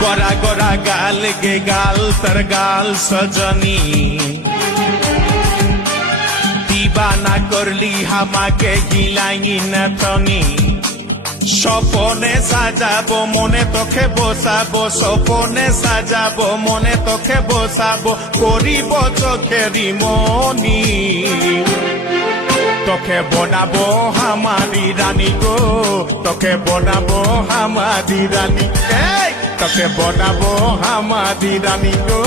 গড়া গড়া গাল গে গাল তোর গাল সজনী দিবানা করলি হামাকে গিলাই নাথনি স্বপনে সাজাবো মনে তোকে বসাবো স্বপনে সাজাবো মনে তোকে বসাবো করিব চোখেরি মনি তোকে বনাবো হামারি রানী গো তোকে বনাবো হামারি রানী তোকে বনাবো হামারি রানী গো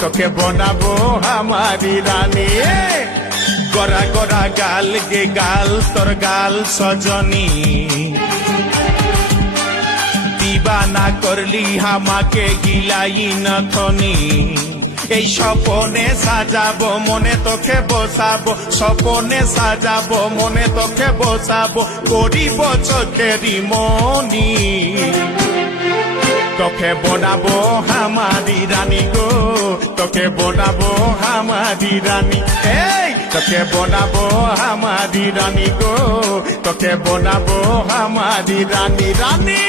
তোকে বনাবো হামারি রানী গড়া গড়া গাল গে গাল তোর গাল সজনী দিবানা করলি হামাকে গিলাই নথনি এই স্বপনে সাজাবো মনে তোকে বসাবো স্বপনে সাজাবো মনে তোকে বসাবো করিব চোখেরি মনি তোকে বনাবো হামারি রানী গো তোকে বনাবো হামারি রানী তোকে বনাবো হামারি রানী গো তোকে বনাবো হামারি রানী রানী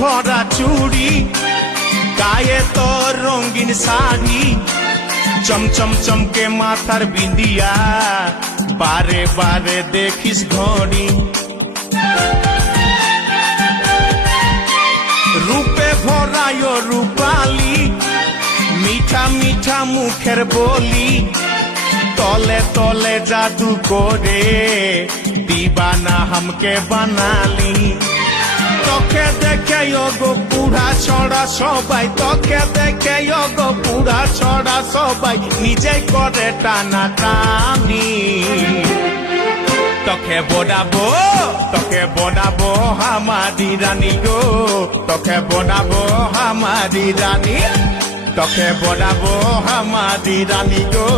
ভরা চুড়ি গায়ে তোর রঙিন শাড়ি চমচম চমকে মাথার বিন্দিয়া বারে বারে দেখিস ঘড়ি রূপে ভরায় রূপালি মিঠা মিঠা মুখের বলি তলে তলে জাদু করে দিবানা হামকে বানালি তোকে দেখে গো পুরা ছড়া সবাই তোকে দেখে গো পুরা ছড়া সবাই নিজে করে টানা টানি তোকে বনাবো হামারি রানী গো তোকে বনাবো হামারি রানী তোকে বনাবো হামারি রানী গো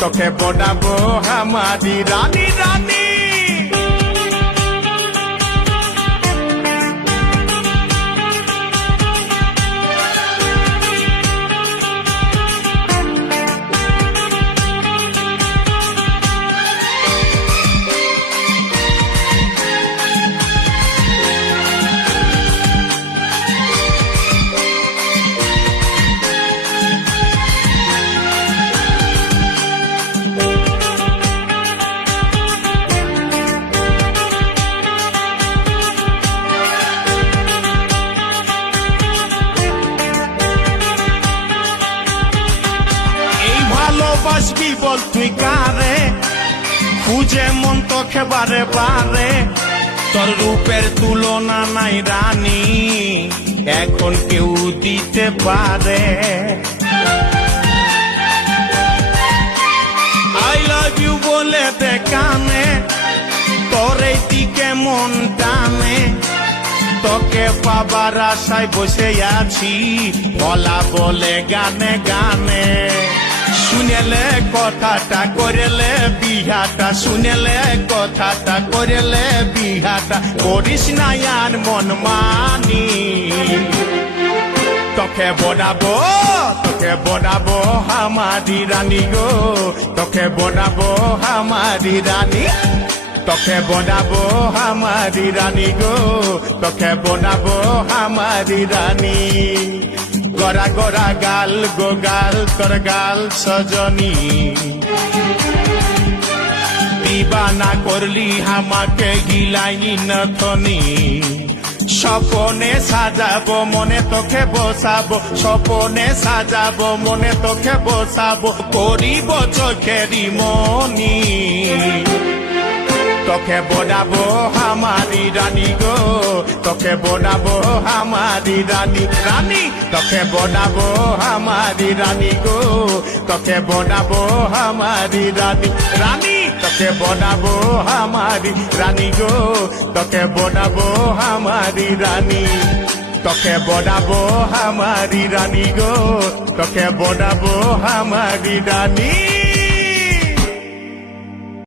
তোকে বনাবো হামারি রানী রানী ভালোবাসবি বল তুই কারে খুঁজে মন তোকে বারে বারে তোর রূপের তুলনা নাই রানী এখন কেউ দিতে পারে আই লাভ ইউ বলে দে কানে তোর এই দিকে মন টানে তোকে পাবার আশায় বসে আছি বলা বলে গানে গানে শুনেলে কথাটা করেলে বিহাটা শুনেলে কথাটা করেলে বিহাটা করিস না আর মন মানি তোকে বনাবো হামারি রানী গো তোকে বনাবো হামারি রানী তোকে বনাবো হামারি রানী গো তোকে বনাবো হামারি রানী গড়া গড়া গাল গো গাল তোর গাল সজনী দিবানা করলি হামাকে গিলাই নথনি স্বপনে সাজাবো মনে তোকে বসাবো স্বপনে সাজাবো মনে তোকে বসাবো করিব চোখেরি মনি তোকে বনাবো হামারি রানী গো তোকে বানাবো আমারি রানী রানী তোকে বানাবো আমারি রানী গো তোকে বানাবো আমারি রানী রানী তোকে বানাবো আমারি রানী গো তোকে বানাবো আমারি রানী তোকে বানাবো আমারি রানী গো তোকে বানাবো আমারি রানী